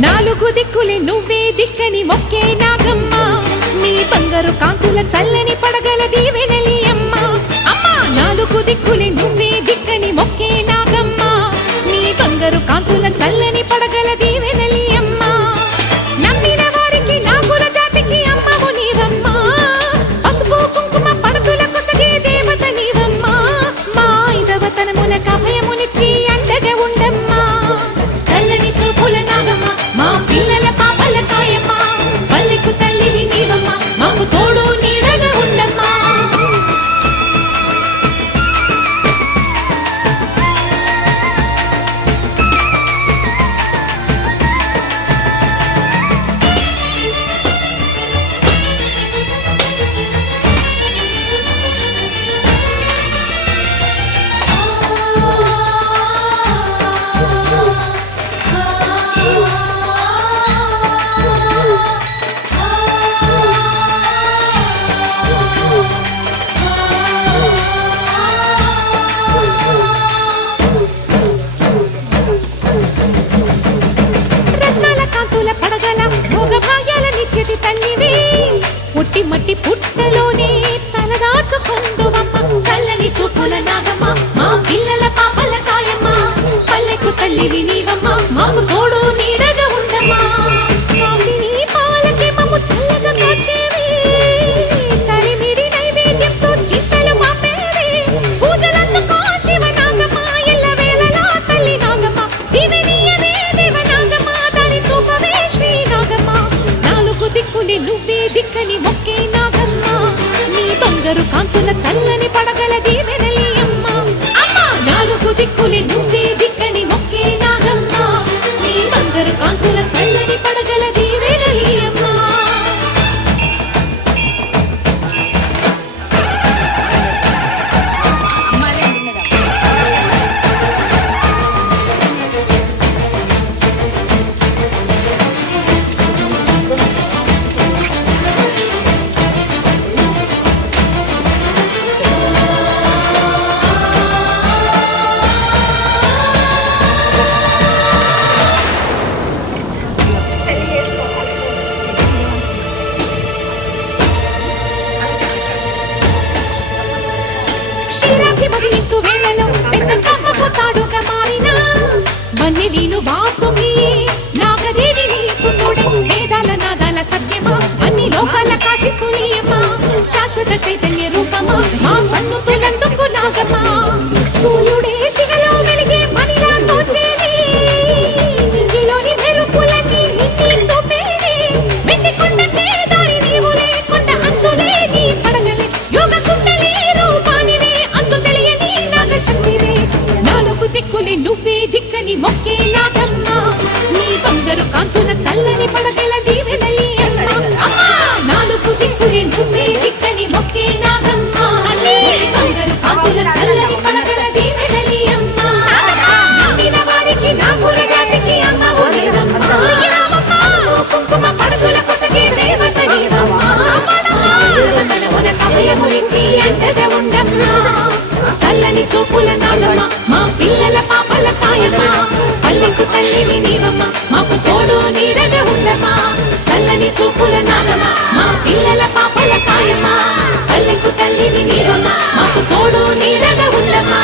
నాలుగు దిక్కులే నువ్వే దిక్కని మొక్కే నాగమ్మ నీ బంగారు కాంతుల చల్లని పడగల దీవెనలి అమ్మ అమ్మా నాలుగు దిక్కులే నువ్వే దిక్కని మొక్కే నాగమ్మ నీ బంగారు కాంతుల చల్లని పడగల దీవెనలి అమ్మ నమ్మిన వారికి నాగుల జాతికి అమ్మవు నీవమ్మ పసుపు కుంకుమ పడతుల కొసగే దేవత నీవమ్మ మా ఐదవతనమున కభయమునిచ్చి అండగా ఉండమ్మా చల్లని చూపుల నాగమ్మ మా పిల్లల పాపల కాయమ్మ పల్లెకు తల్లివి నీవమ్మ మాకు తోడు నీడగా ఉండమ్మా పుట్టి మట్టి పుట్టలోనే తలదాచుకుందువమ్మ చల్లని చూపుల నాగమ్మ మా పిల్లల పాపల కాయమ్మ పల్లెకు తల్లివి నీవమ్మ మాకు తోడు నీడగా ఉండమ్మా కాసిని పాలకి మమ్ము చల్లగా కాచేవి చలిమిడి నైవేద్యంతో చిత్తలు పాపేవి పూజలందుకో శివ నాగమ్మ ఎల్ల వేళలా తల్లి నాగమ్మ దివెనీయవే దేవ నాగమ్మ దారి చూపవే శ్రీ నాగమ్మ నాలుగు దిక్కుని నువ్వే దిక్కని మొక్కే నాగమ్మ నీ బంగారు కాంతుల చల్లని పడగల దీవెనలి అమ్మ అమ్మా నాలుగు దిక్కులే నువ్వే దిక్కని మొక్కే నాగమ్మ నీ బంగారు కాంతుల చల్లని పడగల దీవెనలి అమ్మ బదిలించు వేళలో పెద్ద కమ్మపోతాడుగా మారినా వన్నెలీను వాసుకి నాగదేవి నీ సుందుడే వేదాల నాదాల సత్యమా అన్ని లోకాల కాశి సునీయమా శాశ్వత చైతన్య రూపమా మా సన్నుతులందుకు నాగమ్మా సూర్యుడే సిగలో వెలిగే మణిలా తోచేది ఇంటిలోని మెరుపులన్నీ నిన్ని చూపేది వెండి కొండకే దారి నీవులే కొండ అంచులే నీ పడగలే యోగ కుండలే రూపానివే శక్తివే నాలుగు దిక్కులే నువ్వే దిక్కని మొక్కే నాగమ్మ నీ బంగారు కాంతుల చల్లని పడగల దీవెనలి అమ్మ అమ్మా నాలుగు దిక్కులే నువ్వే దిక్కని మొక్కే నాగమ్మ నీ బంగారు కాంతుల చల్లని పడగల దీవెనలి అమ్మ నమ్మిన వారికి నాగుల జాతికి అమ్మవు నీవమ్మ కుంకుమ పడతుల కొసగే దేవత నీవమ్మ దేవతనమున కభయమునిచ్చి అండగా ఉండమ్మా చల్లని చూపుల నాగమ్మ మా పిల్లల పాపల కాయమ్మ పల్లెకు తల్లివి నీవమ్మ మాకు తోడు నీడగా ఉండమ్మా చల్లని చూపుల నాగమ్మ మా పిల్లల పాపల కాయమ్మ పల్లెకు తల్లివి నీవమ్మ మాకు తోడు నీడగా ఉండమ్మా